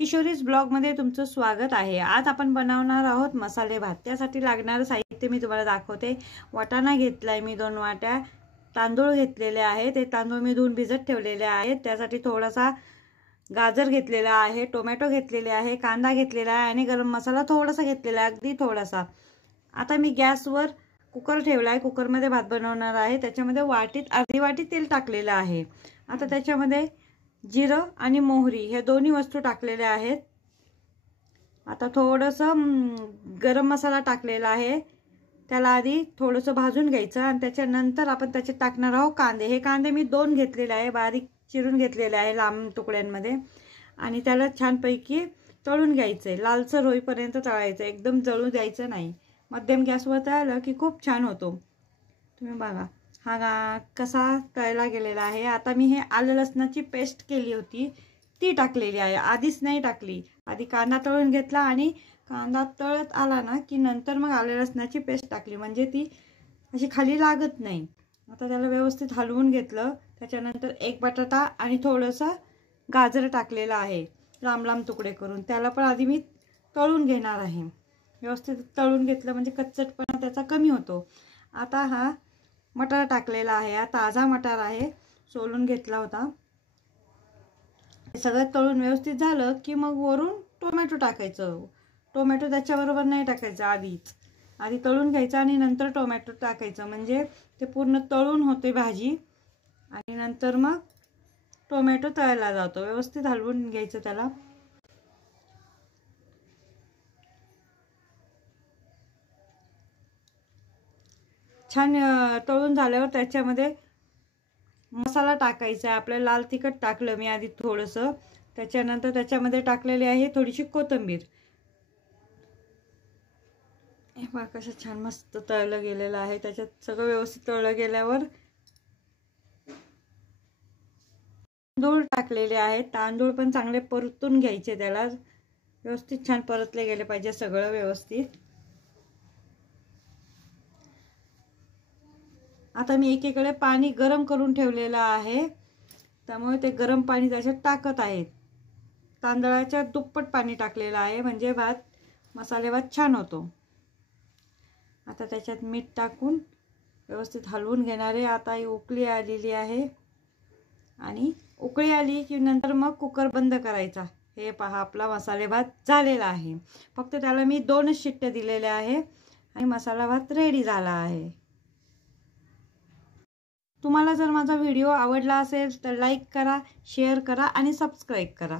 किशोरीज ब्लॉगमध्ये तुमचं स्वागत आहे। आज आपण बनवणार आहोत मसाले भात। त्यासाठी लागणारे साहित्य मी तुम्हाला दाखवते। वाटाणा घेतलाय मी 2 वाट्या, तांदूळ घेतलेले आहे, ते तांदूळ मी धुवून भिजत ठेवलेले आहेत। त्यासाठी थोडासा गाजर घेतलेला आहे, टोमॅटो घेतलेले आहे, कांदा घेतलेला आहे आणि गरम मसाला थोडासा घेतलेला आहे, अगदी थोडासा। आता मी गॅसवर कुकर ठेवलाय, कुकरमध्ये भात बनवणार आहे। त्याच्यामध्ये अर्धी वाटी तेल टाकलेलं आहे। आता त्याच्यामध्ये जिरं आणि मोहरी हे दोन्ही वस्तू टाकलेल्या आहेत। आता थोडंसं गरम मसाला टाकलेला आहे, त्याला आधी थोडंसं भाजून घ्यायचं आणि त्याच्यानंतर आपण त्याच्यात टाकणार आहोत कांदे। हे कांदे मी 2 घेतलेले आहे, बारीक चिरून घेतलेले आहे लांब तुकड्यांमध्ये, आणि त्याला छानपैकी तळून घ्यायचंय, लालसर होईपर्यंत तळायचं, एकदम जळू द्यायचं नाही। मध्यम गॅसवर तळलं की खूप छान होतो। तुम्ही बघा हा कसा तळला गेलेला आहे। आता मी हे आलं लसणाची पेस्ट केली होती ती टाकलेली आहे, आधीच नाही टाकली। आधी कांदा तळून घेतला आणि कांदा तळत आला ना की नंतर मग आलं लसणाची पेस्ट टाकली, म्हणजे ती अशी खाली लागत नाही। आता त्याला व्यवस्थित हलवून घेतलं। त्याच्यानंतर एक बटाटा आणि थोडंसं गाजर टाकलेलं आहे लांब लांब तुकडे करून, त्याला पण आधी मी तळून घेणार आहे। व्यवस्थित तळून घेतलं म्हणजे कच्चटपणा त्याचा कमी होतो। आता हा मटार टाकलेला आहे, हा ताजा मटार आहे, सोलून घेतला होता। सगळं तळून व्यवस्थित झालं की मग वरून टोमॅटो टाकायचं। टोमॅटो त्याच्याबरोबर नाही टाकायचं, आधी तळून घ्यायचं आणि नंतर टोमॅटो टाकायचं, म्हणजे ते पूर्ण तळून होते भाजी आणि नंतर मग टोमॅटो तळला जातो। व्यवस्थित हलवून घ्यायचं त्याला। छान तळून झाल्यावर त्याच्यामध्ये मसाला टाकायचा आहे। आपल्याला लाल तिखट टाकलं मी आधी थोडंसं, त्याच्यानंतर त्याच्यामध्ये टाकलेली आहे थोडीशी कोथिंबीर। हे बघा कसं छान मस्त तळलं गेलेलं आहे। त्याच्यात सगळं व्यवस्थित तळलं गेल्यावर तांदूळ टाकलेले आहेत, तांदूळ पण चांगले परतून घ्यायचे, त्याला व्यवस्थित छान परतले गेले पाहिजे सगळं व्यवस्थित। आता मी एकीकडे पाणी गरम करून ठेवलेलं आहे, त्यामुळे ते गरम पाणी त्याच्यात टाकत आहे। तांदळाच्या दुप्पट पाणी टाकलेलं आहे, म्हणजे मसाले भात छान होतो। आता त्याच्यात मीठ टाकून व्यवस्थित हलवून घेणार आहे। आता ही उकळी आलेली आहे आणि उकळी आली की नंतर मग कुकर बंद करायचा। हे पहा आपला मसाले भात झालेला आहे। फक्त त्याला मी 2 शिट्ट्या दिलेल्या आहे आणि मसाला भात रेडी झाला आहे। तुम्हाला जर माझा व्हिडिओ आवडला असेल तर लाईक करा, शेअर करा आणि सबस्क्राईब करा।